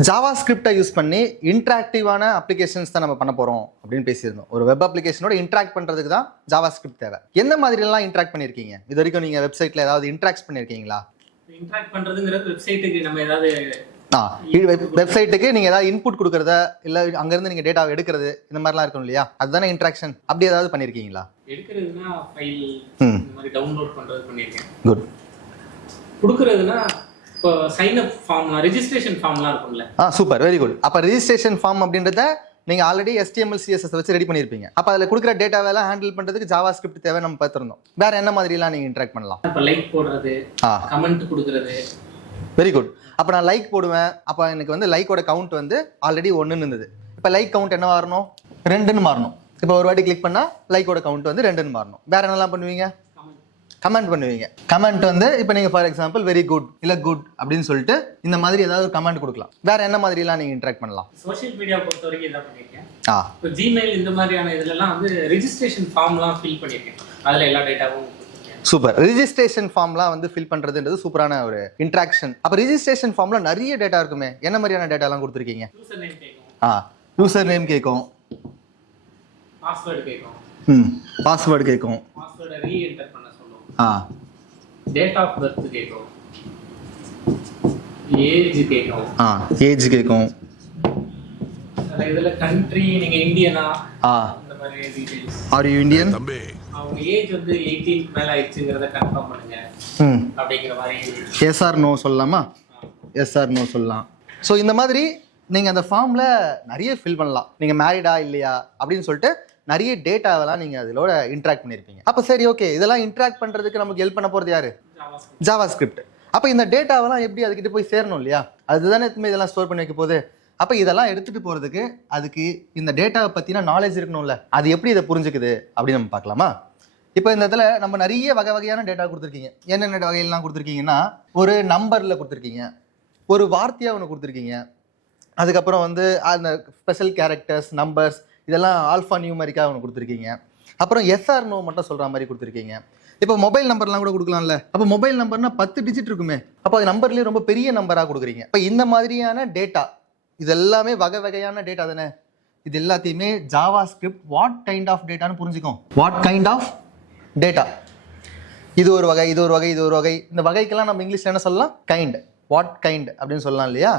Java ஸ்கிரிப்டை use பண்ணி இன்ட்ராக்டிவான applications தான் நம்ம பண்ண போகிறோம் அப்படின்னு பேசியிருந்தோம். ஒரு வெப் அப்ளிகேஷனோட இன்ட்ராக்ட் பண்ணுறதுக்கு தான் ஜாவா ஸ்கிரிப்ட் தேவை. எந்த மாதிரிலாம் இன்ட்ராக்ட் பண்ணியிருக்கீங்க? இது வரைக்கும் நீங்கள் வெப்சைட்டில் ஏதாவது இன்ட்ராக்ட் பண்ணியிருக்கீங்களா? இன்ட்ராக்ட் பண்ணுறதுங்கிறது வெப்சைட்டுக்கு நம்ம ஏதாவது வெப்சைட்டுக்கு நீங்கள் ஏதாவது இன்புட் கொடுக்குறதா இல்லை அங்கேருந்து நீங்கள் டேட்டா எடுக்கிறது இந்த மாதிரிலாம் இருக்கும் இல்லையா? அதுதானே இன்ட்ராக்ஷன். அப்படி ஏதாவது பண்ணியிருக்கீங்களா? எடுக்கிறதுனா ஃபைல் இந்த மாதிரி டவுன்லோட் பண்ணுறது பண்ணியிருக்கேன். குட். கொடுக்குறதுனா இப்போ சைன் அப் ஃபார்ம்லாம் ரெஜிஸ்ட்ரேஷன் ஃபார்ம்லாம் இருக்கும்ல. Super, very good. அப்போ ரெஜிஸ்ட்ரேஷன் ஃபார்ம் அப்படின்றத நீங்கள் ஆல்ரெடி HTML CSS வச்சு ரெடி பண்ணியிருப்பீங்க. அப்போ அதில் கொடுக்குற டேட்டாவெல்லாம் ஹேண்டில் பண்ணுறதுக்கு ஜாவா ஸ்கிரிப்ட் தேவை நம்ம பார்த்துருந்தோம். வேற என்ன மாதிரிலாம் நீங்கள் இன்ட்ராக்ட் பண்ணலாம்? இப்போ லைக் போடுறது, கமெண்ட் கொடுக்குறது. Very good. அப்போ நான் லைக் போடுவேன். அப்போ எனக்கு வந்து லைக்கோட கவுண்ட் வந்து ஆல்ரெடி 1ன்னு இருந்தது. இப்போ லைக் கவுண்ட் என்ன மாறணும்? 2ன்னு மாறணும். இப்போ ஒரு வாட்டி கிளிக் பண்ணால் லைக்கோட கவுண்ட் வந்து 2ன்னு மாறணும். வேற என்னெல்லாம் பண்ணுவீங்க? கமெண்ட் பண்ணுவீங்க. கமெண்ட் வந்து இப்போ நீங்கள் ஃபார் எக்ஸாம்பிள் வெரி குட் இல்லை குட் அப்படின்னு சொல்லிட்டு இந்த மாதிரி ஏதாவது ஒரு கமெண்ட் கொடுக்கலாம். வேற என்ன மாதிரிலாம் நீங்கள் இன்ட்ராக்ட் பண்ணலாம்? சோஷியல் மீடியா பொறுத்த வரைக்கும் இதான் பண்ணியிருக்கேன். இப்போ ஜிமெயில் இந்த மாதிரியான இதுலலாம் வந்து ரெஜிஸ்ட்ரேஷன் ஃபார்ம்லாம் ஃபில் பண்ணியிருக்கேன். அதில் எல்லா டேட்டாவும். சூப்பர். ரிஜிஸ்ட்ரேஷன் ஃபார்ம்லாம் வந்து ஃபில் பண்ணுறதுன்றது சூப்பரான ஒரு இன்ட்ராக்ஷன். அப்போ ரிஜிஸ்ட்ரேஷன் ஃபார்மில் நிறைய டேட்டா இருக்குமே. என்ன மாதிரியான டேட்டாலாம் கொடுத்துருக்கீங்க? யூசர் நேம் கேட்கும். யூசர் நேம் கேட்கும். பாஸ்வேர்டு கேட்கும். பாஸ்வேர்டு கேட்கும். பாஸ்வேர்டை ரீஎன்டர் பண்ண சொல்லுவோம். டேட் ஆஃப் பர்த் கேட்கும். ஏஜ் கேட்கும். ஏஜ் கேட்கும். இதுல கண்ட்ரி நீங்க இந்தியனா அந்த மாதிரி டீடைல்ஸ். Are you Indian? அவங்க ஏஜ் வந்து 18 மேல ஆயிடுச்சுங்கறத கன்ஃபார்ம் பண்ணுங்க அப்படிங்கிற மாதிரி. எஸ் ஆர் நோ சொல்லலாமா? எஸ் ஆர் நோ சொல்லலாம். ஸோ இந்த மாதிரி நீங்கள் அந்த ஃபார்மில் நிறைய ஃபில் பண்ணலாம். நீங்கள் மேரிடா இல்லையா அப்படின்னு சொல்லிட்டு நிறைய டேட்டாவெல்லாம் நீங்கள் அதிலோட இன்ட்ராக்ட் பண்ணியிருப்பீங்க. அப்போ சரி, ஓகே, இதெல்லாம் இன்ட்ராக்ட் பண்ணுறதுக்கு நமக்கு ஹெல்ப் பண்ண போகிறது யாரு? Java script. அப்போ இந்த டேட்டாவெல்லாம் எப்படி அதுக்கிட்ட போய் சேரணும் இல்லையா? அதுதானே இதெல்லாம் ஸ்டோர் பண்ணி வைக்க போகுது. அப்போ இதெல்லாம் எடுத்துகிட்டு போகிறதுக்கு அதுக்கு இந்த டேட்டாவை பற்றின நாலேஜ் இருக்கணும்ல. அது எப்படி இதை புரிஞ்சுக்குது அப்படின்னு நம்ம பார்க்கலாமா? இப்போ இந்த இதில் நம்ம நிறைய வகையான டேட்டா கொடுத்துருக்கீங்க. என்னென்ன வகையெல்லாம் கொடுத்துருக்கீங்கன்னா, ஒரு நம்பரில் கொடுத்துருக்கீங்க, ஒரு வார்த்தையாக ஒன்று கொடுத்துருக்கீங்க, அதுக்கப்புறம் வந்து அந்த ஸ்பெஷல் கேரக்டர்ஸ், நம்பர்ஸ், இதெல்லாம் ஆல்ஃபா நியூமரிக்காக ஒன்று கொடுத்துருக்கீங்க. அப்புறம் எஸ்ஆர் நோ மட்டும் சொல்கிற மாதிரி கொடுத்துருக்கீங்க. இப்போ மொபைல் நம்பர்லாம் கூட கொடுக்கலாம்ல. அப்போ மொபைல் நம்பர்னா 10 டிஜிட் இருக்குமே. அப்போ அது நம்பர்லேயே ரொம்ப பெரிய நம்பராக கொடுக்குறீங்க. இப்போ இந்த மாதிரியான டேட்டா இது எல்லாமே வகையான டேட்டா தானே. இது எல்லாத்தையுமே JavaScript what kind of டேட்டான்னு புரிஞ்சுக்கும். What kind of data. இது ஒரு வகை, இது ஒரு வகை, இது ஒரு வகை. இந்த வகைக்கெல்லாம் நம்ம இங்கிலீஷில் என்ன சொல்லலாம்? கைண்ட். வாட் கைண்ட் அப்படின்னு சொல்லலாம் இல்லையா?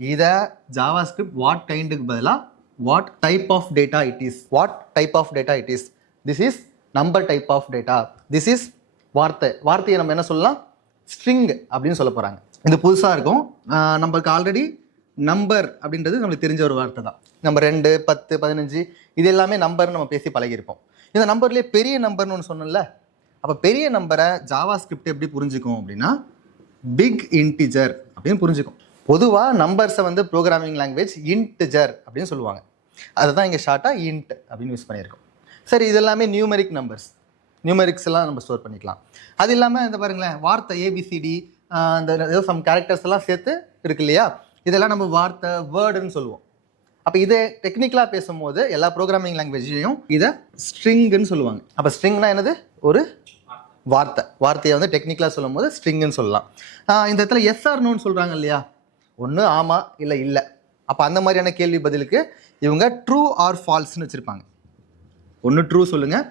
இதை ஜாவா ஸ்கிரிப்ட் வாட் கைண்டுக்கு பதிலாக what type of data it is. What type of data it is. This is number type of data. This is வார்த்தையை நம்ம என்ன சொல்லலாம்? ஸ்ட்ரிங் அப்படின்னு சொல்ல போகிறாங்க. இது புதுசாக இருக்கும். நம்மளுக்கு ஆல்ரெடி நம்பர் அப்படின்றது நம்மளுக்கு தெரிஞ்ச ஒரு வார்த்தை தான். நம்ம 2, 10, 15 இது எல்லாமே நம்பர்னு நம்ம பேசி பழகிருப்போம். இந்த நம்பர்லேயே பெரிய நம்பர்னு ஒன்று சொன்னோம்ல. அப்போ பெரிய நம்பரை ஜாவா ஸ்கிரிப்ட் எப்படி புரிஞ்சுக்கும் அப்படின்னா பிக் இன்டிஜர் அப்படின்னு புரிஞ்சுக்கும். பொதுவாக நம்பர்ஸை வந்து ப்ரோக்ராமிங் லாங்குவேஜ் இன்டிஜர் அப்படின்னு சொல்லுவாங்க. அதை தான் இங்கே ஷார்ட்டாக இன்ட் அப்படின்னு யூஸ் பண்ணியிருக்கோம். சரி, இது எல்லாமே நியூமெரிக் நம்பர்ஸ். நியூமெரிக்ஸ் எல்லாம் நம்ம ஸ்டோர் பண்ணிக்கலாம். அது இல்லாமல் இந்த பாருங்களேன், வார்த்தை ABCD இந்த ஏதோ சம் கேரக்டர்ஸ் எல்லாம் சேர்த்து இருக்கு இல்லையா? இதெல்லாம் நம்ம வார்த்தை வேர்டுன்னு சொல்லுவோம். அப்போ இதை டெக்னிக்கலாக பேசும்போது எல்லா ப்ரோக்ராமிங் லாங்குவேஜையும் இதை ஸ்ட்ரிங்குன்னு சொல்லுவாங்க. அப்போ ஸ்ட்ரிங்னா என்னது? ஒரு வார்த்தையை வந்து டெக்னிக்கலாக சொல்லும் போது ஸ்ட்ரிங்குன்னு சொல்லலாம். இந்த இடத்துல எஸ்ஆர் நோன்னு சொல்கிறாங்க இல்லையா? ஒன்று ஆமாம் இல்லை இல்லை. அப்போ அந்த மாதிரியான கேள்வி பதிலுக்கு இவங்க ட்ரூ ஆர் ஃபால்ஸ்ன்னு வச்சுருப்பாங்க. ஒன்று ட்ரூ சொல்லுங்கள்,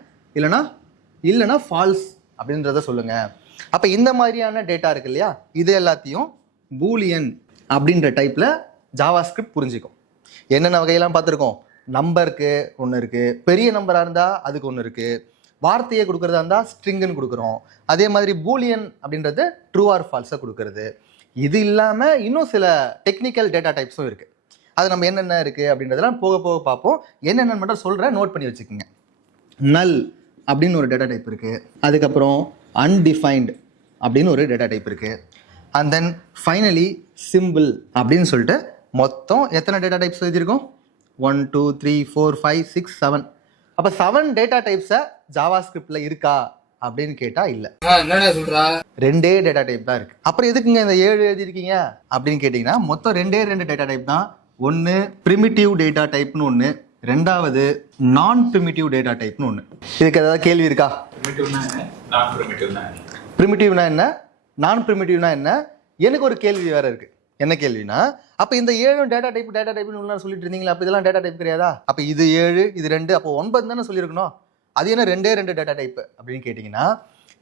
இல்லைனா ஃபால்ஸ் அப்படின்றத சொல்லுங்கள். அப்போ இந்த மாதிரியான டேட்டா இருக்கு இல்லையா? இது எல்லாத்தையும் பூலியன் அப்படின்ற டைப்பில் ஜாவா ஸ்கிரிப்ட் புரிஞ்சிக்கும். என்னென்ன வகையெல்லாம் பார்த்துருக்கோம்? நம்பருக்கு ஒன்று இருக்குது, பெரிய நம்பராக இருந்தால் அதுக்கு ஒன்று இருக்குது, வார்த்தையை கொடுக்குறதா இருந்தால் ஸ்ட்ரிங்குன்னு கொடுக்குறோம். அதே மாதிரி பூலியன் அப்படின்றது ட்ரூ ஆர் ஃபால்ஸை கொடுக்குறது. இது இல்லாமல் இன்னும் சில டெக்னிக்கல் டேட்டா டைப்ஸும் இருக்குது. அது நம்ம என்னென்ன இருக்குது அப்படின்றதெல்லாம் போக போக பார்ப்போம். என்னென்னு மட்டும் சொல்கிறேன், நோட் பண்ணி வச்சுக்கோங்க. நல் அப்படின்னு ஒரு டேட்டா டைப் இருக்குது. அதுக்கப்புறம் அன்டிஃபைன்டு அப்படின்னு ஒரு டேட்டா டைப் இருக்குது. அண்ட் தென் ஃபைனலி சிம்பிள் அப்படின்னு சொல்லிட்டு மொத்தம் எத்தனை டேட்டா டைப்ஸ் எழுதியிருக்கோம்? 1 2 3 4 5 6 7. அப்போ 7 டேட்டா டைப்ஸை ஜாவா ஸ்கிரிப்டில் இருக்கா அப்படின்னு கேட்டால் இல்லை. ரெண்டே டேட்டா டைப் தான் இருக்குது. அப்புறம் எதுக்குங்க இந்த 7 எழுதியிருக்கீங்க அப்படின்னு கேட்டிங்கன்னா, மொத்தம் 2 டேட்டா டைப் தான். ஒன்று ப்ரிமிட்டிவ் டேட்டா டைப்னு ஒன்று, ரெண்டாவது நான் ப்ரிமிட்டிவ் டேட்டா டைப்னு ஒன்று. இதுக்கு ஏதாவது கேள்வி இருக்கா? ப்ரிமிட்டிவ்னா என்ன, நான் ப்ரிமிட்டிவ்னா என்ன? எனக்கு ஒரு கேள்வி வேறு இருக்குது. என்ன கேள்வினா, அப்ப இந்த 7 டேட்டா டைப்னு உள்ள சொல்லிட்டு இருந்தீங்களா? அப்ப இதெல்லாம் டேட்டா டைப் கிடையாதா? அப்ப இது 7 இது 2 அப்போ 9 தானே சொல்லியிருக்கணும். அது என்ன 2 டேட்டா டைப் அப்படின்னு கேட்டிங்கன்னா,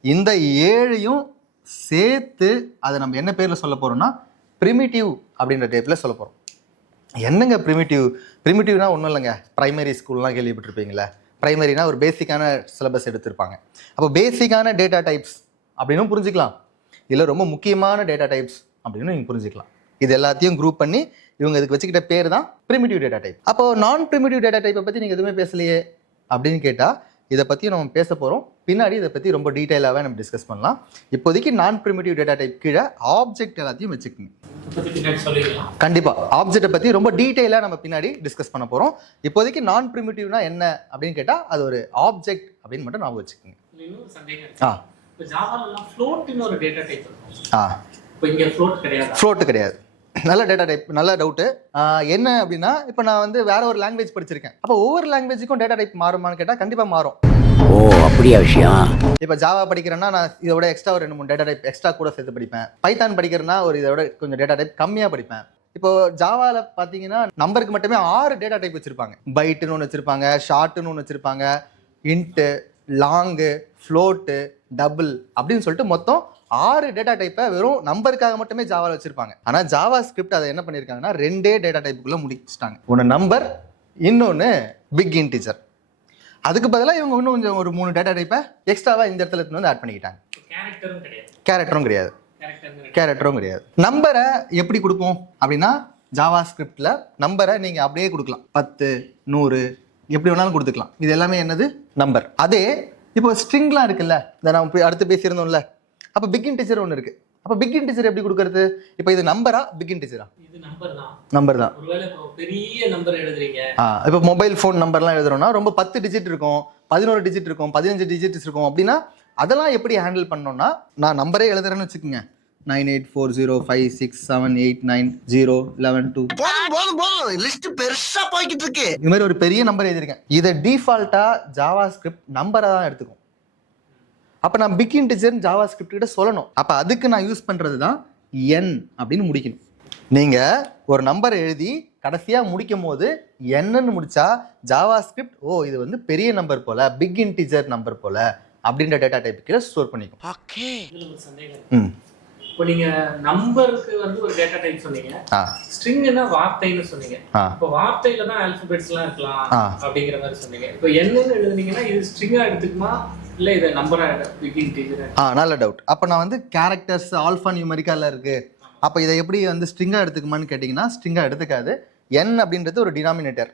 இந்த 7யும் சேர்த்து அதை நம்ம என்ன பேர்ல சொல்ல போறோம்னா பிரிமிட்டிவ் அப்படின்ற டைப்ல சொல்ல போறோம். என்னங்க பிரிமிட்டிவ்னா ஒன்றும் இல்லைங்க. பிரைமரி ஸ்கூல்லாம் கேள்விப்பட்டிருப்பீங்களே. பிரைமரினா ஒரு பேசிக்கான சிலபஸ் எடுத்திருப்பாங்க. அப்போ பேசிக்கான டேட்டா டைப்ஸ் அப்படின்னும் புரிஞ்சுக்கலாம், இல்லை ரொம்ப முக்கியமான டேட்டா டைப்ஸ் அப்படின்னு நீங்கள் புரிஞ்சுக்கலாம். இது எல்லாத்தையும் குரூப் பண்ணி இவங்க இதுக்கு வச்சுக்கிட்ட பேர் தான் பிரிமிட்டிவ் டேட்டா டைப். அப்போ நான் பிரிமிட்டிவ் டேட்டா டைப்பை பற்றி நீங்கள் எதுவுமே பேசலையே அப்படின்னு கேட்டால், இதை பற்றி நம்ம பேச போகிறோம். பின்னாடி இதை பற்றி ரொம்ப டீட்டெயிலாகவே நம்ம டிஸ்கஸ் பண்ணலாம். இப்போதைக்கு நான் பிரிமிட்டிவ் டேட்டா டைப் கீழே ஆப்ஜெக்ட் எல்லாத்தையும் வச்சுக்கோங்க. கண்டிப்பாக ஆப்ஜெக்டை பற்றி ரொம்ப டீட்டெயிலாக நம்ம பின்னாடி டிஸ்கஸ் பண்ண போகிறோம். இப்போதைக்கு நான் பிரிமிட்டிவ்னா என்ன அப்படின்னு கேட்டால், அது ஒரு ஆப்ஜெக்ட் அப்படின்னு மட்டும் நான் வச்சுக்கோங்க. ஃப்ளோட் கிடையாது. நல்ல டேட்டா டைப், நல்ல டவுட்டு. என்ன அப்படின்னா, இப்போ நான் வந்து வேற ஒரு லாங்குவேஜ் படிச்சிருக்கேன். அப்போ ஒவ்வொரு லாங்குவேஜுக்கும் டேட்டா டைப் மாறுமான்னு கேட்டால் கண்டிப்பாக மாறும். ஓ அப்படியா விஷயம். இப்போ ஜாவா படிக்கிறேன்னா நான் இதோட எக்ஸ்ட்ரா ஒரு 2-3 டேட்டா டைப் எக்ஸ்ட்ரா கூட சேர்த்து படிப்பேன். பைத்தான் படிக்கிறேன்னா ஒரு இதோட கொஞ்சம் டேட்டா டைப் கம்மியாக படிப்பேன். இப்போ ஜாவாவில் பார்த்தீங்கன்னா நம்பருக்கு மட்டுமே 6 டேட்டா டைப் வச்சிருப்பாங்க. பைட்டுன்னு ஒன்று வச்சிருப்பாங்க, ஷார்ட்டுன்னு ஒன்று வச்சிருப்பாங்க, இன்ட்டு, லாங்கு, ஃப்ளோட்டு, டபுள் அப்படின்னு சொல்லிட்டு மொத்தம் 6 டேட்டா டைப்பை வெறும் நம்பருக்காக மட்டுமே ஜாவாவில் வச்சிருப்பாங்க. ஆனால் ஜாவா ஸ்கிரிப்ட் அதை என்ன பண்ணியிருக்காங்கன்னா 2 டேட்டா டைப்புக்குள்ளே முடிச்சிட்டாங்க. ஒன்று நம்பர், இன்னொன்று பிக் இன்டிஜர். அதுக்கு பதிலாக இவங்க இன்னும் கொஞ்சம் ஒரு 3 டேட்டா டைப்பை எக்ஸ்ட்ராவாக இந்த இடத்துல வந்து ஆட் பண்ணிக்கிட்டாங்க. கேரக்டரும் கிடையாது. நம்பரை எப்படி கொடுப்போம் அப்படின்னா, ஜாவா ஸ்கிரிப்டில் நம்பரை நீங்கள் அப்படியே கொடுக்கலாம். 10, 100 எப்படி வேணாலும் கொடுத்துக்கலாம். இது எல்லாமே என்னது? நம்பர். அதே இப்போ ஸ்ட்ரிங்லாம் இருக்குல்ல, இந்த நம்ம அடுத்து பேசியிருந்தோம்ல, அப்போ பிக் இன்டிஜர் ஒன்று இருக்குது. அப்போ பிக் இன்டிஜர் எப்படி கொடுக்கறது? இப்போ இது நம்பரா பிக் இன்டிஜரா? இது நம்பர் தான். நம்பர் தான். ஒருவேளை பெரிய நம்பர் எழுதுறீங்க, இப்போ மொபைல் ஃபோன் நம்பர்லாம் எழுதுறோம்னா ரொம்ப 10 டிஜிட் இருக்கும், 11 டிஜிட் இருக்கும், 15 டிஜிட்ஸ் இருக்கும். அப்படின்னா அதெல்லாம் எப்படி ஹேண்டில் பண்ணோம்னா, நான் நம்பரே எழுதுறேன்னு வச்சுக்கோங்க, 98405678901112. லிஸ்ட் பெருசா போய்கிட்டு இருக்கு. இது மாதிரி ஒரு பெரிய நம்பர் எழுதிருக்கேன். இதை டிஃபால்ட்டா ஜாவா ஸ்கிரிப்ட் நம்பரை தான் எடுத்துக்கும். அப்போ நான் பிக் இன்டிஜர் ஜாவா ஸ்கிரிப்ட் கிட்ட சொல்லணும். அப்போ அதுக்கு நான் யூஸ் பண்ணுறது தான் என் அப்படின்னு முடிக்கணும். நீங்கள் ஒரு நம்பரை எழுதி கடைசியாக முடிக்கும் போது என்னன்னு முடிச்சா ஜாவா ஸ்கிரிப்ட் ஓ இது வந்து பெரிய நம்பர் போல, பிக் இன்டிஜர் நம்பர் போல அப்படின்ற டேட்டா டைப் கீழே ஸ்டோர் பண்ணிக்கும். இப்போ நீங்க நம்பருக்கு வந்து ஒரு டேட்டா டைப் சொன்னீங்க, ஸ்ட்ரிங்னா வார்த்தைன்னு சொன்னீங்க. இப்போ வார்த்தையில தான் ஆல்பபெட்ஸ்லாம் இருக்கலாம் அப்படிங்கிற மாதிரி சொன்னீங்க. இப்போ என்னன்னு எழுதுனீங்கன்னா இது ஸ்ட்ரிங்கா எடுத்துக்குமா இல்ல இத நம்பரா பிக் இன்டிஜர்? நல்ல டவுட். அப்ப நான் வந்து கேரக்டர்ஸ் ஆல்பா நியூமெரிக்கல்ல இருக்கு, அப்ப இதை எப்படி வந்து ஸ்ட்ரிங்கா எடுத்துக்குமான்னு கேட்டிங்கன்னா ஸ்ட்ரிங்கா எடுத்துக்காது. n அப்படின்றது ஒரு டினாமினேட்டர்.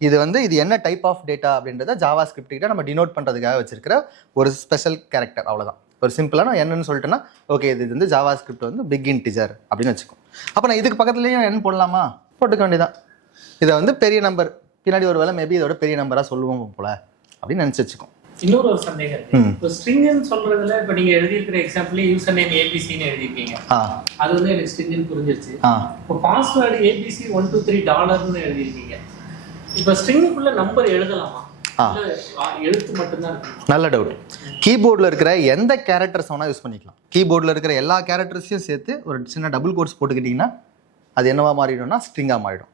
இது வந்து இது என்ன டைப் ஆஃப் டேட்டா அப்படின்றத ஜாவா ஸ்கிரிப்ட் கிட்ட நம்ம டினோட் பண்றதுக்காக வச்சிருக்கிற ஒரு ஸ்பெஷல் கேரக்டர், அவ்வளவுதான். ஒரு சிம்பிளாக நான் என்னன்னு சொல்லிட்டேன்னா ஓகே இது வந்து ஜாவா ஸ்கிரிப்ட் வந்து பிக் இன்டிஜர் அப்படின்னு வச்சுக்கோம். அப்போ நான் இதுக்கு பக்கத்துலேயும் என்ன போடலாமா? போட்டுக்க வேண்டியதான். இதை வந்து பெரிய நம்பர் பின்னாடி ஒரு வேளை மேபி இதோட பெரிய நம்பராக சொல்லுவோம் போல அப்படின்னு நினச்சி வச்சுக்கோம். இன்னொரு ஒரு சந்தேகம் இருக்கு. இப்போ ஸ்ட்ரிங்னு சொல்றதுல இப்போ நீங்க எழுதியிருக்கிற எக்ஸாம்பிள் யூசர் நேம் ஏபிசின்னு எழுதிருக்கீங்க, அது வந்து எனக்கு ஸ்ட்ரிங்னு புரிஞ்சிருச்சு. இப்போ பாஸ்வேர்டு ஏபிசி 123 எழுதிருக்கீங்க. இப்போ ஸ்ட்ரிங்குக்குள்ள நம்பர் எழுதலாமா? எழுத்து மட்டும்தான் இருக்கு. நல்ல டவுட். கீபோர்டில் இருக்கிற எந்த கேரக்டர்ஸ் வேணா யூஸ் பண்ணிக்கலாம். கீபோர்டில் இருக்கிற எல்லா கேரக்டர்ஸையும் சேர்த்து ஒரு சின்ன டபுள் கோட்ஸ் போட்டுக்கிட்டிங்கன்னா அது என்னவா மாறிடும்னா ஸ்ட்ரிங்காக மாறிடும்.